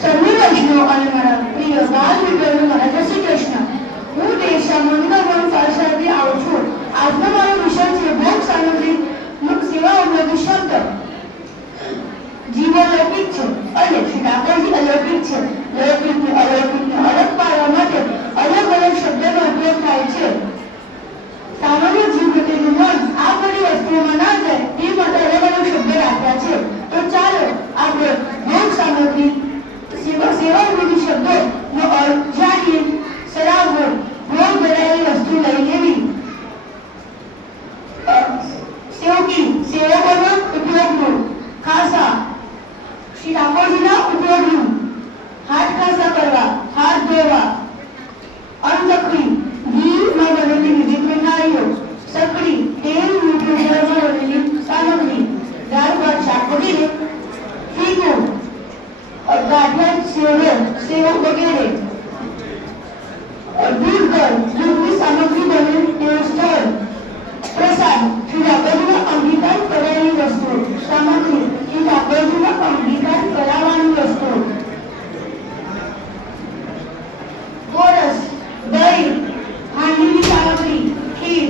સર્વે વૈષ્ણવ અને મારા પ્રિય બાલ મિત્રોને મારા જય શ્રી કૃષ્ણ. હું દેશા મંગળવન પાઠશાળાથી આવું છું. આજનો મારો વિષય છે ભોગ સામગ્રી સેવાઓનો શબ્દ. જીવન લૌકિક છે અને શ્રી ઠાકોરજી અલૌકિક છે. લૌકિકને અલૌકિકને અલગ પાડવા માટે અલગ અલગ શબ્દનો ઉપયોગ થાય છે. સામાન્ય જીવ પ્રત્યેનું મન આ બધી વસ્તુઓમાં ના જાય તે માટે અલગ અલગ શબ્દ રાખ્યા છે. તો ચાલો આપણે ભોગ સામગ્રી સેવા વિધિ શબ્દોનો અર્થ જાણીએ. સરાવો ભોગ બનાવેલી વસ્તુ લઈ લેવી. સેવકી સેવકોનો ઉપયોગનું. ખાસા શ્રી ઠાકોરજીના ઉપયોગનું. હાથ ખાસા કરવા, હાથ ધોવા. અંતકડી ઘીમાં બનેલી વિવિધ મીઠાઈઓ. સકડી તેલ મીઠું ગળમાં બનેલી સામગ્રી. દાળ ભાત શાક વગેરે. ફીકું ગાંઠિયા સેવ વગેરે. દૂધની સામગ્રી બનેલી તેનું સ્થળ. પ્રસાદ શ્રી ઠાકોરજીના અંગીકાર કરાયેલી વસ્તુ. સામગ્રી શ્રી ઠાકોરજીના અંગીકાર કરાવવાની વસ્તુ. ગોરસ દહીં હાંડીની સામગ્રી. ખીર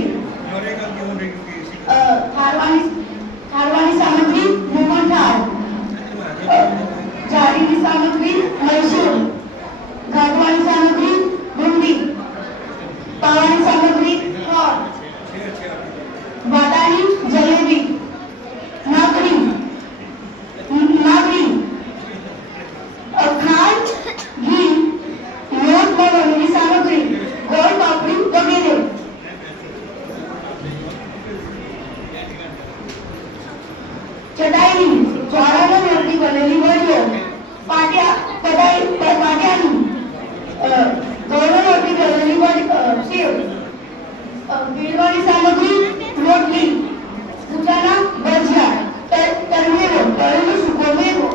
થાળવાની સામગ્રી. મોહનથાળ. જાળીની સામગ્રી. મૈસૂર. ઘાટવાની સામગ્રી. બુંદી. પાવાની સામગ્રી. ખોળ. વાટાણી જલેબી. નાગરી. ખાંડ ઘી લોટમાં બનેલી સામગ્રી. ગોળ પાપડી વગેરે. ચટાઈની ચોળાના લોટની બનેલી વડીઓ. પાટિયાની ગોળના લોટની બનેલી સેવ. વીણવાની સામગ્રી. રોટલી. પૂજાના ભજીયા. તરમેવો તળેલો સૂકો મેવો.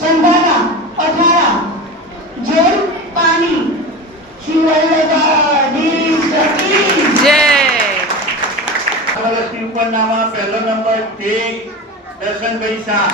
સંધાના અથાણા. જળ પાણી. શ્રી વલ્લભાધીશ કી જય. વર્ષની ઉપરનામાં પહેલો નંબર તે દર્શનભાઈ શાહ.